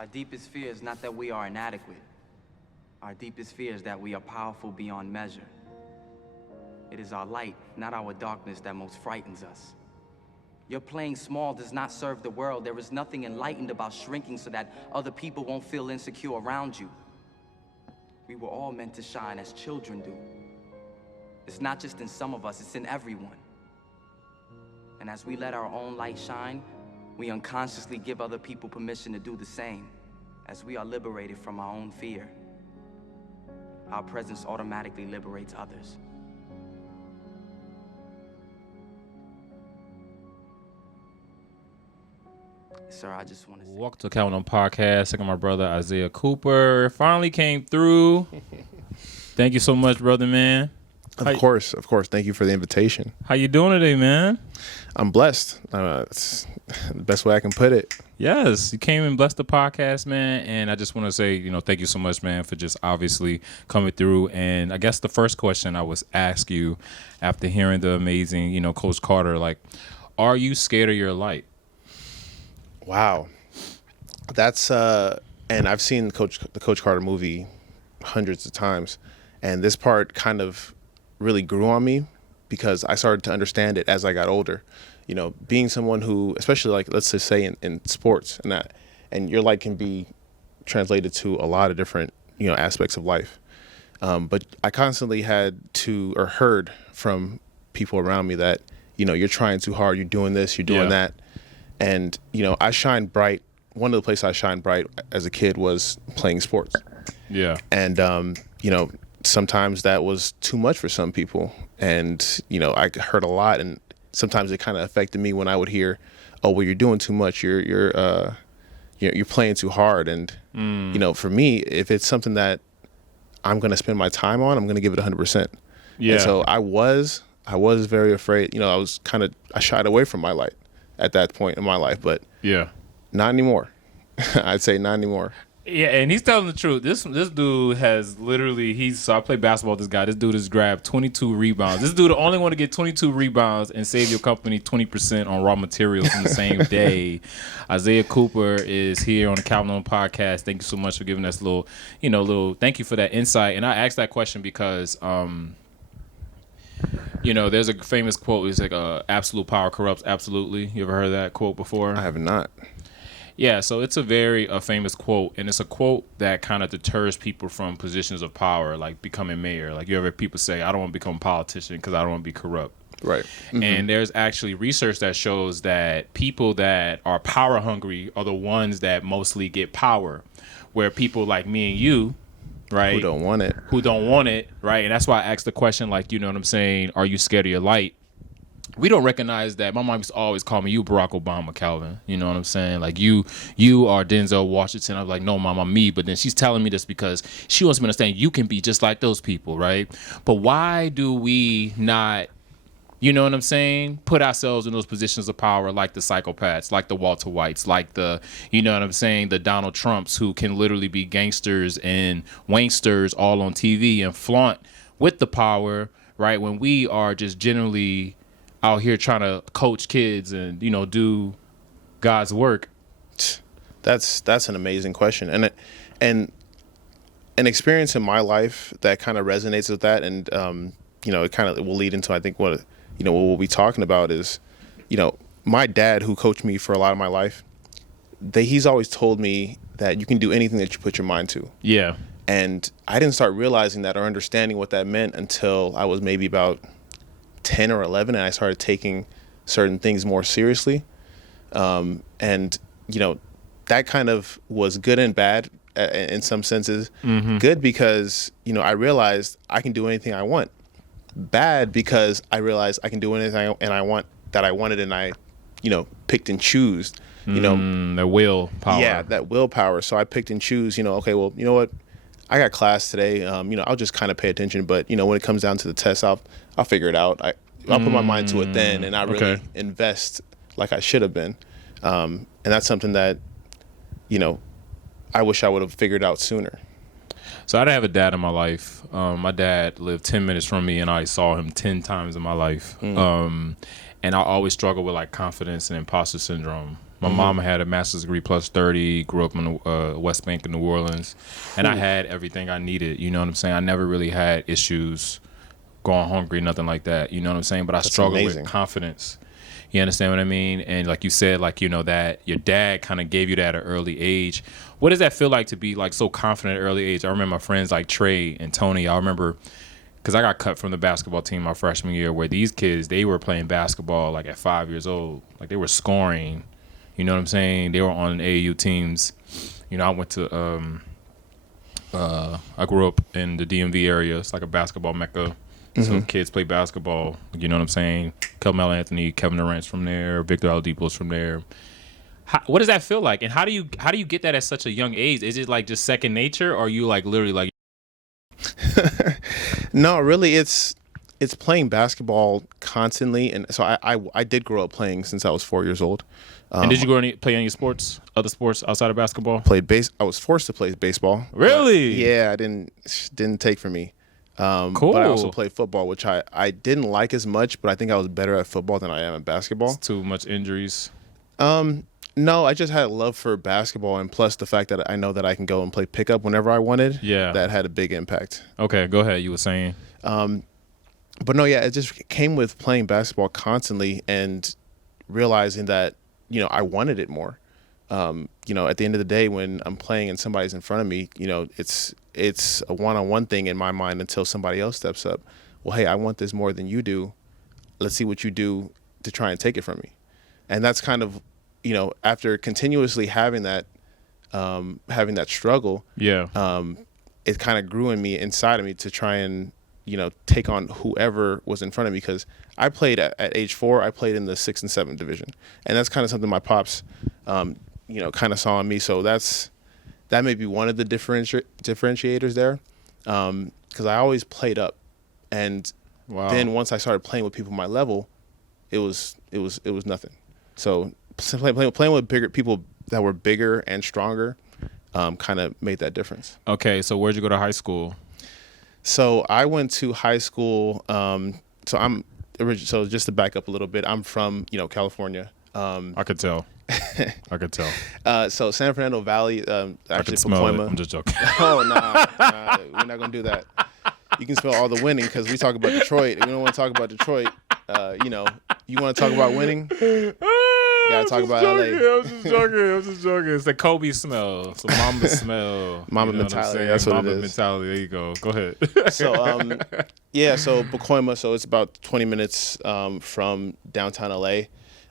Our deepest fear is not that we are inadequate. Our deepest fear is that we are powerful beyond measure. It is our light, not our darkness, that most frightens us. Your playing small does not serve the world. There is nothing enlightened about shrinking so that other people won't feel insecure around you. We were all meant to shine as children do. It's not just in some of us, it's in everyone. And as we let our own light shine, we unconsciously give other people permission to do the same. As we are liberated from our own fear, our presence automatically liberates others. Sir, I just want to say... Welcome to Count On Podcast. Second, my brother Isaiah Cooper finally came through. Thank you so much, brother, man. Of course. Thank you for the invitation. How you doing today, man? I'm blessed. It's the best way I can put it. Yes, you came and blessed the podcast, man. And I just want to say, thank you so much, man, for just obviously coming through. And I guess the first question I was ask you after hearing the amazing, Coach Carter, like, are you scared of your light? Wow. That's and I've seen the Coach Carter movie hundreds of times, and this part kind of really grew on me because I started to understand it as I got older. Being someone who, especially like, let's just say in sports and your light can be translated to a lot of different, aspects of life. But I constantly heard from people around me that, you're trying too hard, you're doing this, you're doing that. And, I shine bright. One of the places I shined bright as a kid was playing sports. Yeah. And, sometimes that was too much for some people. And, I heard a lot, and sometimes it kind of affected me when I would hear, oh, well, you're doing too much. You're playing too hard. And, for me, if it's something that I'm going to spend my time on, I'm going to give it 100%. Yeah. And so I was very afraid. I shied away from my light at that point in my life, but not anymore. I'd say not anymore. Yeah, and he's telling the truth. This dude has literally, so I play basketball with this guy. This dude has grabbed 22 rebounds. This dude the only one to get 22 rebounds and save your company 20% on raw materials in the same day. Isaiah Cooper is here on the Calvin On Podcast. Thank you so much for giving us a little thank you for that insight. And I asked that question because there's a famous quote. It's like, absolute power corrupts absolutely. You ever heard that quote before? I have not. Yeah, so it's a very famous quote, and it's a quote that kind of deters people from positions of power, like becoming mayor. Like, you ever people say, I don't want to become a politician because I don't want to be corrupt. Right. Mm-hmm. And there's actually research that shows that people that are power hungry are the ones that mostly get power, where people like me and you, right? Who don't want it, right? And that's why I asked the question, like, what I'm saying, are you scared of your light? We don't recognize that. My mom used to always call me, you Barack Obama, Calvin. You know what I'm saying? Like, you are Denzel Washington. I'm like, no, Mom, I'm me. But then she's telling me this because she wants me to understand you can be just like those people, right? But why do we not, you know what I'm saying, put ourselves in those positions of power like the psychopaths, like the Walter Whites, like the, you know what I'm saying, the Donald Trumps who can literally be gangsters and wanksters all on TV and flaunt with the power, right? When we are just generally out here trying to coach kids and, do God's work. That's an amazing question. And an experience in my life that kind of resonates with that. And, it kind of will lead into, I think, what we'll be talking about is, my dad, who coached me for a lot of my life, he's always told me that you can do anything that you put your mind to. Yeah. And I didn't start realizing that or understanding what that meant until I was maybe about 10 or 11, and I started taking certain things more seriously. And, that kind of was good and bad in some senses. Mm-hmm. Good because, I realized I can do anything I want. Bad because I realized I can do anything I wanted, and I, picked and chose, the willpower. Yeah, that willpower. So I picked and choose, okay, well, you know what? I got class today. I'll just kind of pay attention, but when it comes down to the test, I'll figure it out. I'll put my mind to it then, and not really invest like I should have been. And that's something that, I wish I would have figured out sooner. So I didn't have a dad in my life. My dad lived 10 minutes from me, and I saw him 10 times in my life. And I always struggle with like confidence and imposter syndrome. My mom had a master's degree plus 30, grew up in the West Bank in New Orleans, and I had everything I needed. You know what I'm saying? I never really had issues going hungry, nothing like that. You know what I'm saying? But I struggled with confidence. You understand what I mean? And like you said, like, you know, that your dad kind of gave you that at an early age. What does that feel like to be like so confident at an early age? I remember my friends like Trey and Tony. I remember because I got cut from the basketball team my freshman year, where these kids, they were playing basketball like at 5 years old. Like they were scoring. You know what I'm saying? They were on AAU teams. You know, I went to I grew up in the DMV area. It's like a basketball mecca. So kids play basketball. You know what I'm saying? Carmelo Anthony, Kevin Durant's from there. Victor Oladipo's from there. What does that feel like? And how do you get that at such a young age? Is it like just second nature, or are you like literally like? No, really, it's playing basketball constantly, and so I did grow up playing since I was 4 years old. And did you play any sports, other sports outside of basketball? I was forced to play baseball. Really? Yeah, I didn't take for me. Cool. But I also played football, which I didn't like as much, but I think I was better at football than I am at basketball. It's too much injuries. No, I just had a love for basketball, and plus the fact that I know that I can go and play pickup whenever I wanted. Yeah, that had a big impact. Okay, go ahead. You were saying. But no, yeah, it just came with playing basketball constantly and realizing that, you know, I wanted it more. You know, at the end of the day, when I'm playing and somebody's in front of me, you know, it's a one-on-one thing in my mind until somebody else steps up. Well, hey, I want this more than you do. Let's see what you do to try and take it from me. And that's kind of, you know, after continuously having that struggle, it kind of grew in me, inside of me, to try and, you know, take on whoever was in front of me. Because I played at age 4, I played in the 6th and 7th division, and that's kind of something my pops, you know, kind of saw in me. So that may be one of the differentiators there, because I always played up, and then once I started playing with people my level, it was nothing. So playing with bigger people that were bigger and stronger, kind of made that difference. Okay, so where'd you go to high school? So I went to high school. So just to back up a little bit, I'm from, you know, California. I could tell. I could tell. So San Fernando Valley, I actually could smell it. Pacoima. I'm just joking. Oh, nah, we're not gonna do that. You can smell all the winning, because we talk about Detroit. If you don't want to talk about Detroit, you know, you want to talk about winning, you gotta talk about LA. I'm just joking. It's the Kobe smell. It's the Mamba smell. Mamba mentality. That's what Mamba it is. mentality. There you go. Go ahead. So so Pacoima. So it's about 20 minutes from downtown LA.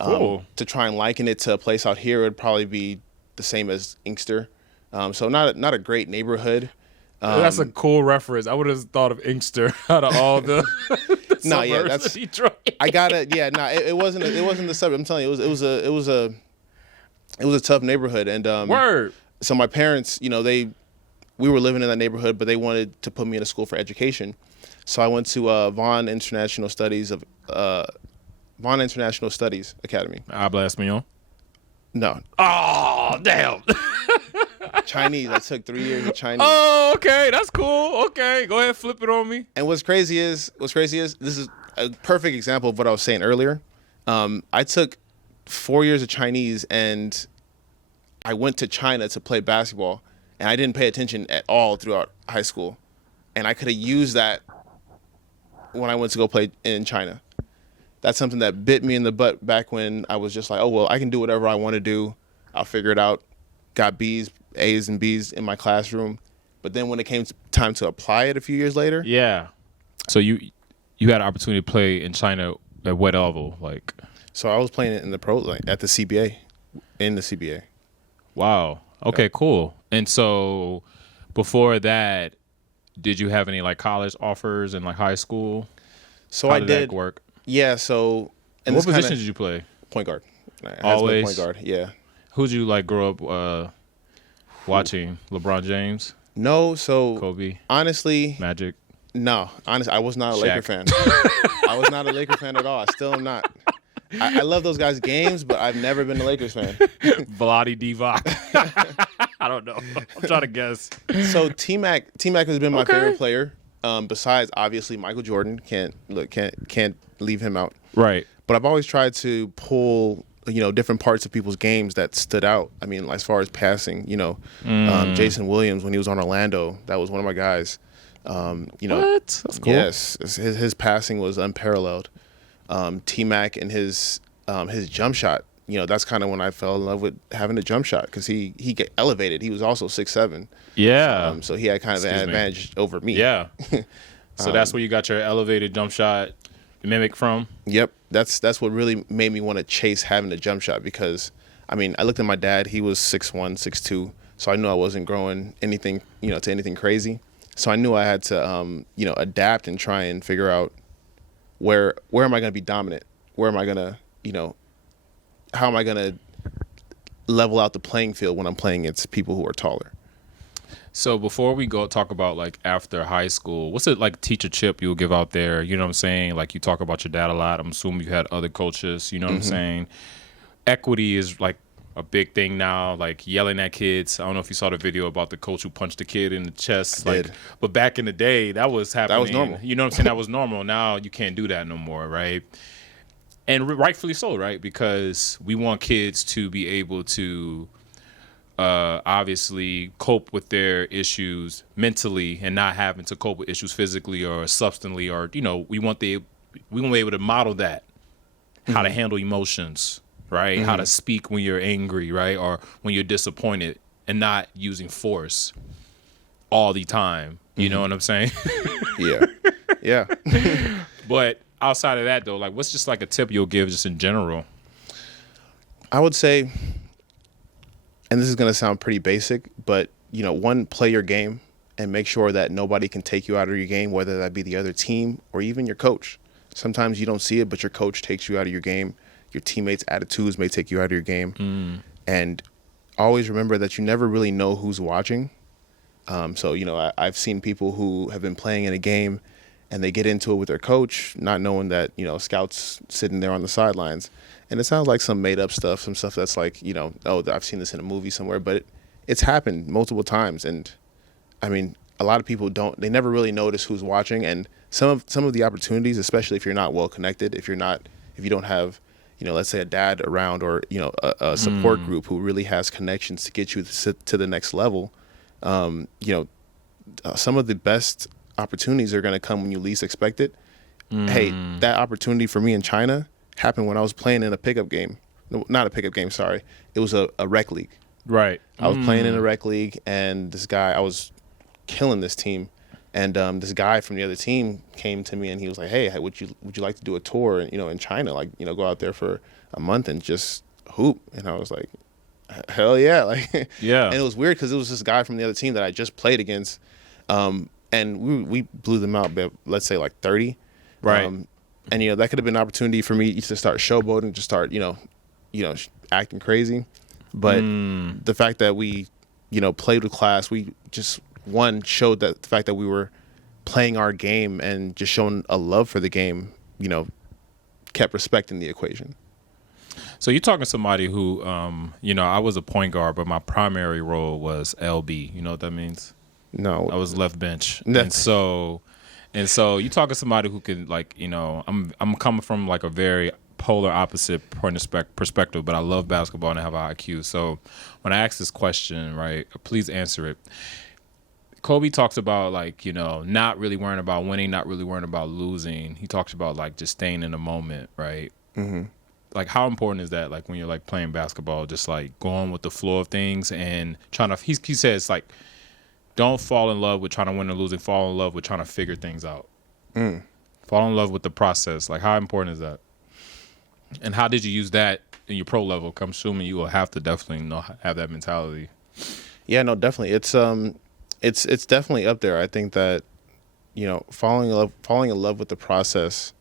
Cool. To try and liken it to a place out here, it would probably be the same as Inkster. So not a great neighborhood. That's a cool reference. I would have thought of Inkster out of all the suburbs of Detroit. I got it. Yeah, it wasn't the suburb. I'm telling you, it was a tough neighborhood. And Word. So my parents, you know, we were living in that neighborhood, but they wanted to put me in a school for education. So I went to Vaughan International Studies Academy. Habla español? No. Oh, damn. Chinese. I took 3 years of Chinese. Oh, okay. That's cool. Okay. Go ahead. Flip it on me. And what's crazy is this is a perfect example of what I was saying earlier. I took 4 years of Chinese, and I went to China to play basketball, and I didn't pay attention at all throughout high school. And I could have used that when I went to go play in China. That's something that bit me in the butt back when I was just like, oh, well, I can do whatever I want to do. I'll figure it out. Got B's, A's, and B's in my classroom. But then when it came time to apply it a few years later. Yeah. So you had an opportunity to play in China at what level? Like. So I was playing it in the pro, like at the CBA, in the CBA. Wow. Okay, cool. And so before that, did you have any like college offers in like high school? So How I did did. That work? Yeah. So. And what position did you play? Point guard. Always point guard. Yeah. Who'd you like grow up watching? LeBron James? No. So Kobe? Honestly. Magic? No. Honestly, I was not a Shaq. Laker fan. I was not a Laker fan at all. I still am not. I love those guys' games, but I've never been a Lakers fan. Vlade Divac. I don't know. I'm trying to guess. So T-Mac has been my favorite player. Besides obviously Michael Jordan, can't leave him out. Right. But I've always tried to pull different parts of people's games that stood out. I mean, as far as passing, Jason Williams, when he was on Orlando, that was one of my guys. What? That's cool. Yes, his passing was unparalleled. T-Mac and his jump shot, that's kind of when I fell in love with having a jump shot, because he get elevated. He was also 6'7". Yeah. So he had kind of an advantage over me. Yeah. So that's where you got your elevated jump shot mimic from? Yep. That's what really made me want to chase having a jump shot, because, I mean, I looked at my dad. He was 6'1", 6'2", so I knew I wasn't growing anything, to anything crazy. So I knew I had to, adapt and try and figure out where am I going to be dominant? Where am I going to, how am I going to level out the playing field when I'm playing against people who are taller? So before we go talk about like after high school, what's it like teacher Chip you'll give out there? You know what I'm saying? Like you talk about your dad a lot. I'm assuming you had other coaches, you know what I'm saying? Equity is like a big thing now, like yelling at kids. I don't know if you saw the video about the coach who punched the kid in the chest. I did. But back in the day, that was happening. That was normal. You know what I'm saying? That was normal. Now you can't do that no more, right? And rightfully so, right? Because we want kids to be able to obviously cope with their issues mentally and not having to cope with issues physically or substantially, or we want to be able to model that, how to handle emotions, right? How to speak when you're angry, right? Or when you're disappointed, and not using force all the time. You know what I'm saying? Yeah. But outside of that though, like what's just like a tip you'll give just in general? I would say, and this is going to sound pretty basic, but, one, play your game and make sure that nobody can take you out of your game, whether that be the other team or even your coach. Sometimes you don't see it, but your coach takes you out of your game. Your teammates' attitudes may take you out of your game. And always remember that you never really know who's watching. So, I've seen people who have been playing in a game and they get into it with their coach, not knowing that, scouts sitting there on the sidelines. And it sounds like some made up stuff, some stuff that's like, oh, I've seen this in a movie somewhere, but it's happened multiple times. And I mean, a lot of people they never really notice who's watching. And some of the opportunities, especially if you're not well connected, if you don't have, let's say a dad around, or, a support group who really has connections to get you to the next level, some of the best opportunities are going to come when you least expect it. Hey, that opportunity for me in China happened when I was playing in a pickup game. No, not a pickup game, sorry. It was a rec league. Right. I was playing in a rec league, and this guy, I was killing this team, and this guy from the other team came to me and he was like, "Hey, would you like to do a tour, in China? Like, go out there for a month and just hoop?" And I was like, "Hell yeah!" Like, yeah. And it was weird because it was this guy from the other team that I just played against, and we blew them out by, let's say, like 30. Right. And that could have been an opportunity for me to start showboating, to start acting crazy. But the fact that we played with class, we just showed that the fact that we were playing our game and just showing a love for the game, kept respect in the equation. So you're talking to somebody who, I was a point guard, but my primary role was LB. You know what that means? No, I was left bench, and so you talk to somebody who can, like, I'm coming from like a very polar opposite point of perspective, but I love basketball and I have an IQ. So when I ask this question, right, please answer it. Kobe talks about, like, not really worrying about winning, not really worrying about losing. He talks about like just staying in the moment, right? Like, how important is that? Like when you're like playing basketball, just like going with the flow of things and trying to. He says like, don't fall in love with trying to win or losing. Fall in love with trying to figure things out. Fall in love with the process. Like, how important is that? And how did you use that in your pro level? I'm assuming you will have to definitely have that mentality. Yeah, no, definitely. It's definitely up there. I think that falling in love with the process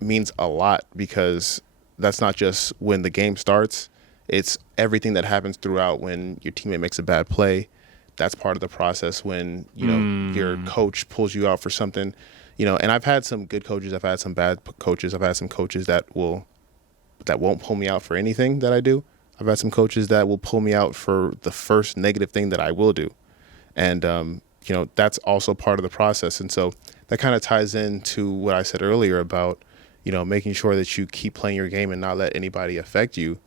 means a lot, because that's not just when the game starts. It's everything that happens throughout. When your teammate makes a bad play, that's part of the process. When your coach pulls you out for something, and I've had some good coaches, I've had some bad coaches, I've had some coaches that won't pull me out for anything that I do. I've had some coaches that will pull me out for the first negative thing that I will do, and that's also part of the process. And so that kind of ties into what I said earlier about making sure that you keep playing your game and not let anybody affect you,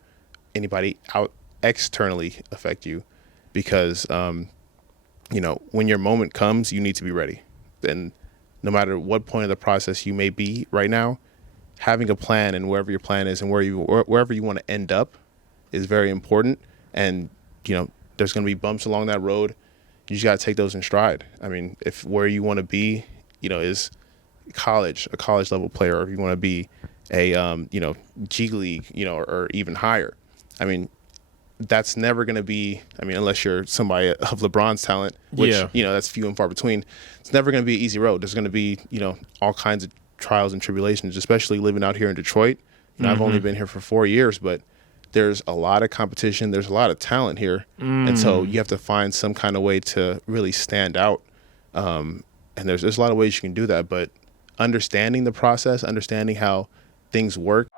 anybody out externally affect you, because when your moment comes, you need to be ready. And no matter what point of the process you may be right now, having a plan and wherever your plan is and wherever you want to end up is very important. And there's going to be bumps along that road. You just got to take those in stride. I mean, if where you want to be, is a college level player, or if you want to be a G League, or even higher, I mean, that's never going to be, unless you're somebody of LeBron's talent, which, that's few and far between. It's never going to be an easy road. There's going to be, all kinds of trials and tribulations, especially living out here in Detroit. I've only been here for 4 years, but there's a lot of competition. There's a lot of talent here. And so you have to find some kind of way to really stand out. And there's a lot of ways you can do that, but understanding the process, understanding how things work,